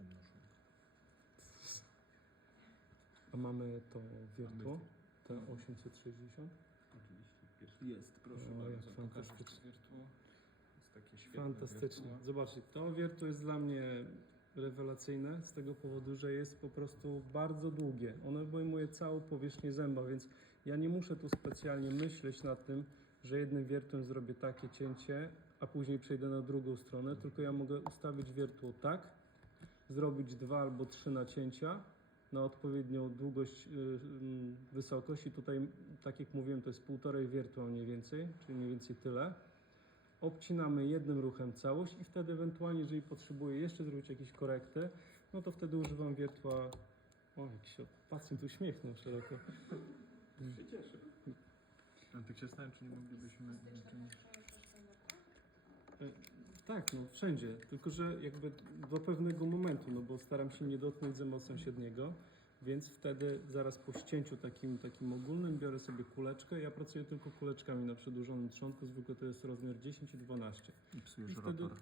noszą. A mamy to wiertło, te 860. Oczywiście. Pierwszy jest, proszę O, jak bardzo. Fantastycznie. to wiertło. Jest takie świetne Fantastycznie. wiertło. Zobaczcie, to wiertło jest dla mnie rewelacyjne z tego powodu, że jest po prostu bardzo długie. Ono obejmuje całą powierzchnię zęba, więc ja nie muszę tu specjalnie myśleć nad tym, że jednym wiertłem zrobię takie cięcie, a później przejdę na drugą stronę, tylko ja mogę ustawić wiertło tak, zrobić dwa albo trzy nacięcia na odpowiednią długość, y, y, wysokość i tutaj, tak jak mówiłem, to jest półtorej wiertła mniej więcej, czyli mniej więcej tyle obcinamy jednym ruchem całość i wtedy ewentualnie, jeżeli potrzebuję jeszcze zrobić jakieś korekty, no to wtedy używam wiertła. O, jak się pacjent uśmiechnął szeroko. się cieszę. Tak się czy nie moglibyśmy... Czy... Tak, no wszędzie, tylko że jakby do pewnego momentu, no bo staram się nie dotknąć zęba sąsiedniego, więc wtedy zaraz po ścięciu takim, takim ogólnym biorę sobie kuleczkę. Ja pracuję tylko kuleczkami na przedłużonym trzonku, zwykle to jest rozmiar 10 i 12. I psujesz I wtedy- rotor.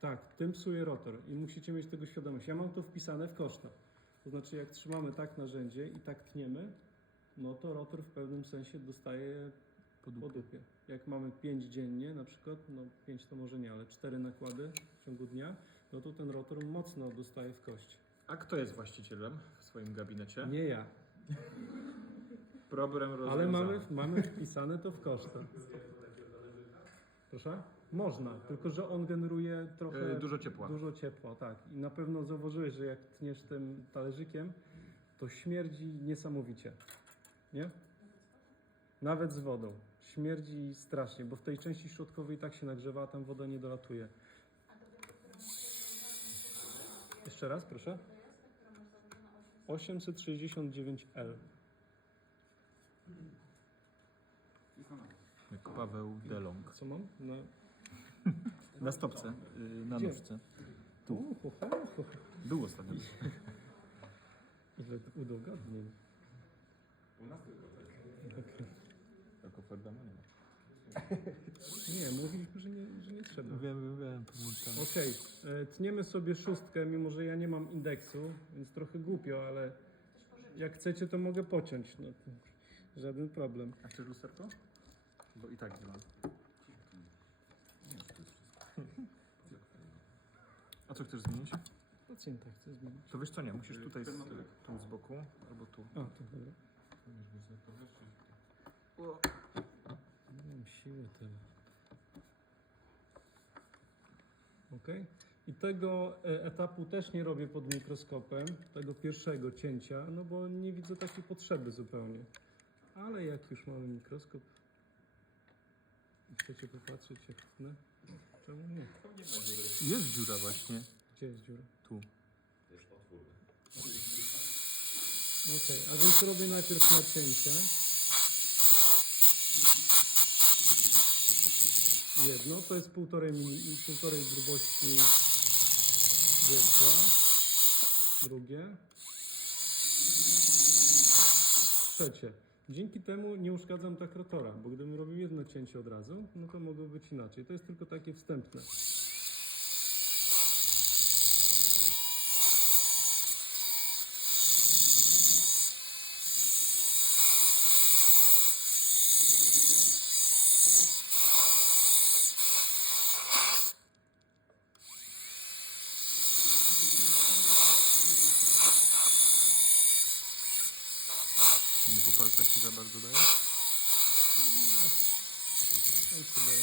Tak, tym psuje rotor i musicie mieć tego świadomość. Ja mam to wpisane w koszta. To znaczy, jak trzymamy tak narzędzie i tak tniemy, no to rotor w pewnym sensie dostaje Po po dupie. dupie. Jak mamy 5 dziennie na przykład, no 5 to może nie, ale 4 nakłady w ciągu dnia, no to ten rotor mocno dostaje w kość. A kto jest właścicielem w swoim gabinecie? Nie ja, Problem rozwiązany. ale mamy, mamy wpisane to w koszta. Proszę? Można, tylko że on generuje trochę... E, Dużo ciepła. Dużo ciepła, tak. I na pewno zauważyłeś, że jak tniesz tym talerzykiem, to śmierdzi niesamowicie. Nie? Nawet z wodą. Śmierdzi strasznie, bo w tej części środkowej tak się nagrzewa, a tam woda nie dolatuje. Jeszcze raz, proszę. 869L. Jak Paweł Delong. Co mam? No. Na stopce, y, na Gdzie? nóżce. Tu. Ho, ho, ho. Był ostatnio. Ile udogodnień. Jako Ferdama nie ma. Nie, mówiliśmy, że nie, że nie trzeba. Wiem, wiem, wiem, pamiętam. Okej, e, tniemy sobie szóstkę, mimo że ja nie mam indeksu, więc trochę głupio, ale jak chcecie, to mogę pociąć. No, żaden problem. A chcesz lusterko? Bo i tak nie mam. A co chcesz zmienić? Pacjenta chcę zmienić. To wiesz co, nie, musisz tutaj z, z boku, albo tu. A, to dobra. Nie mam siły tyle. Okej. I tego e, etapu też nie robię pod mikroskopem, tego pierwszego cięcia, no bo nie widzę takiej potrzeby zupełnie. Ale jak już mamy mikroskop i chcecie popatrzeć jak tnę, czemu nie? Jest dziura właśnie. Gdzie jest dziura? Tu. Okej, a więc robię najpierw nacięcie. Jedno, to jest półtorej, mili, półtorej grubości wiertła. Drugie. Trzecie. Dzięki temu nie uszkadzam tak rotora, bo gdybym robił jedno cięcie od razu, no to mogło być inaczej. To jest tylko takie wstępne. Nie palcach ci za bardzo daje? No i sobie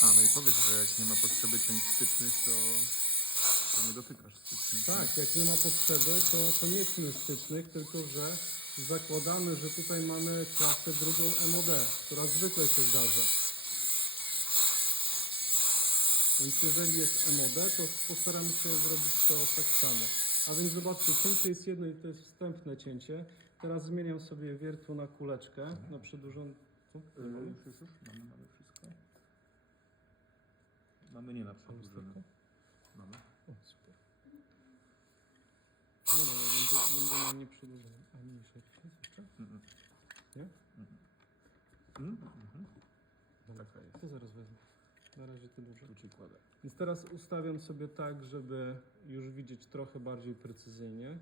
A, no i powiedz, że jak nie ma potrzeby cięć stycznych, to, to nie dotykasz stycznych. Tak, jak nie ma potrzeby, to, to nie tnę stycznych, tylko że zakładamy, że tutaj mamy klasę drugą MOD, która zwykle się zdarza. Więc jeżeli jest MOD, to postaramy się zrobić to tak samo. A więc zobaczcie, cięcie jest jedno i to jest wstępne cięcie. Teraz zmieniam sobie wiertło na kuleczkę, na przedłużoną... Już. Mamy, mamy wszystko. Mamy nie na przedłużone. Lusterko? Mamy. O, super. No dobra, będę, będę na nie przedłużony. A mniejsze jakieś jest? jeszcze? Mhm. Nie? Mm, mhm. Taka jest. To zaraz wezmę. Na razie ty dużo. Tu ci kładę. Więc teraz ustawiam sobie tak, żeby już widzieć trochę bardziej precyzyjnie.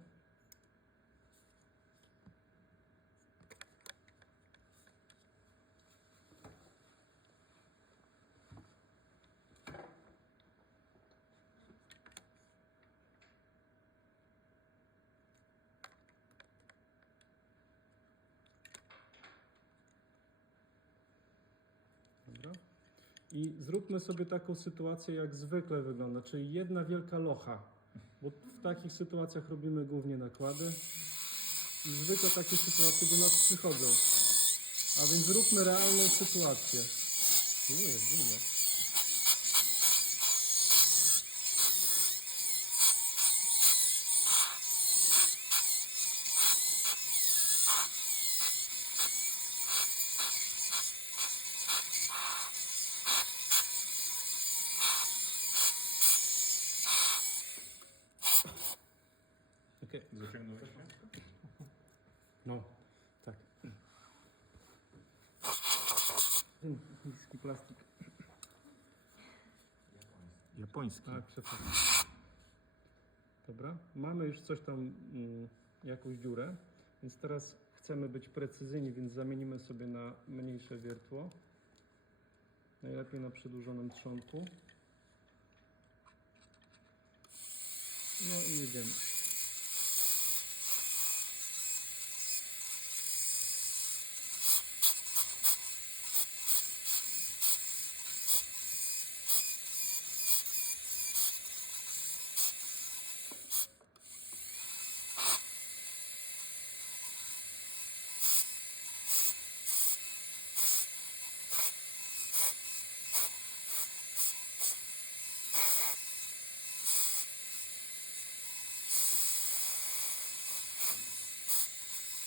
Dobra. I zróbmy sobie taką sytuację, jak zwykle wygląda, czyli jedna wielka locha, bo w takich sytuacjach robimy głównie nakłady i zwykle takie sytuacje do nas przychodzą. A więc zróbmy realną sytuację. Tu jest zimno. Okej. Zaciągnąłeś się? No, tak. Mm, Niski plastik. Japoński. Tak, przepraszam. Dobra, mamy już coś tam, mm, jakąś dziurę, więc teraz chcemy być precyzyjni, więc zamienimy sobie na mniejsze wiertło. Najlepiej na przedłużonym trzonku. No i jedziemy.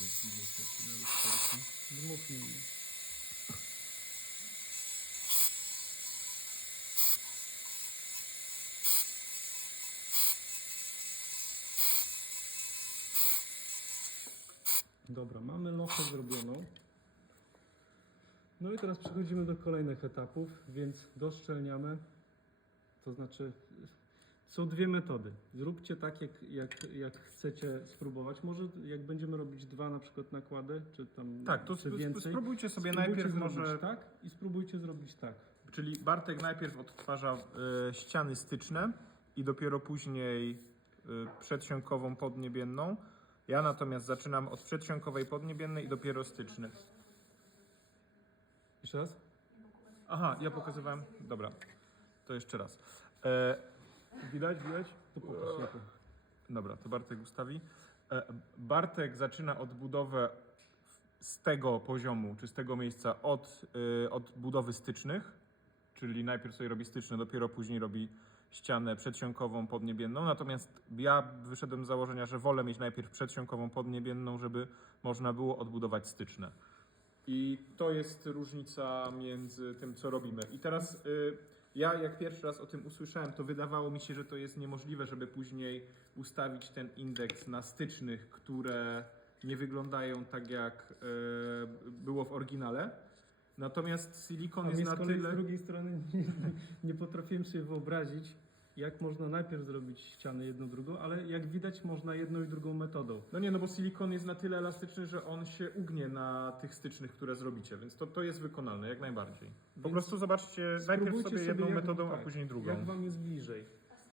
Lusterku. Dmuchnij. Dobra, mamy lochę zrobioną. No i teraz przechodzimy do kolejnych etapów, więc doszczelniamy. To znaczy, są dwie metody. Zróbcie tak, jak, jak, jak chcecie spróbować. Może jak będziemy robić dwa na przykład nakłady, czy tam Tak, to czy sp- więcej. spróbujcie sobie najpierw zrobić może... tak i spróbujcie zrobić tak. Czyli Bartek najpierw odtwarza e, ściany styczne i dopiero później e, przedsionkową podniebienną. Ja natomiast zaczynam od przedsionkowej podniebiennej i dopiero styczny. Jeszcze raz? Aha, ja pokazywałem. Dobra, to jeszcze raz. E, widać, widać? To pokaż lepiej. Dobra, to Bartek ustawi. E, Bartek zaczyna odbudowę z tego poziomu, czy z tego miejsca od, y, od budowy stycznych, czyli najpierw sobie robi styczne, dopiero później robi ścianę przedsionkową podniebienną. Natomiast ja wyszedłem z założenia, że wolę mieć najpierw przedsionkową podniebienną, żeby można było odbudować styczne. I to jest różnica między tym, co robimy. I teraz y, ja, jak pierwszy raz o tym usłyszałem, to wydawało mi się, że to jest niemożliwe, żeby później ustawić ten indeks na stycznych, które nie wyglądają tak, jak y, było w oryginale. Natomiast silikon jest na tyle. z drugiej strony nie, nie potrafiłem sobie wyobrazić, jak można najpierw zrobić ścianę jedną drugą, ale jak widać można jedną i drugą metodą. No nie, no bo silikon jest na tyle elastyczny, że on się ugnie na tych stycznych, które zrobicie, więc to, to jest wykonalne, jak najbardziej. Po Więc prostu zobaczcie najpierw Spróbujcie sobie jedną jak- metodą, a tak, później drugą. Jak wam jest bliżej.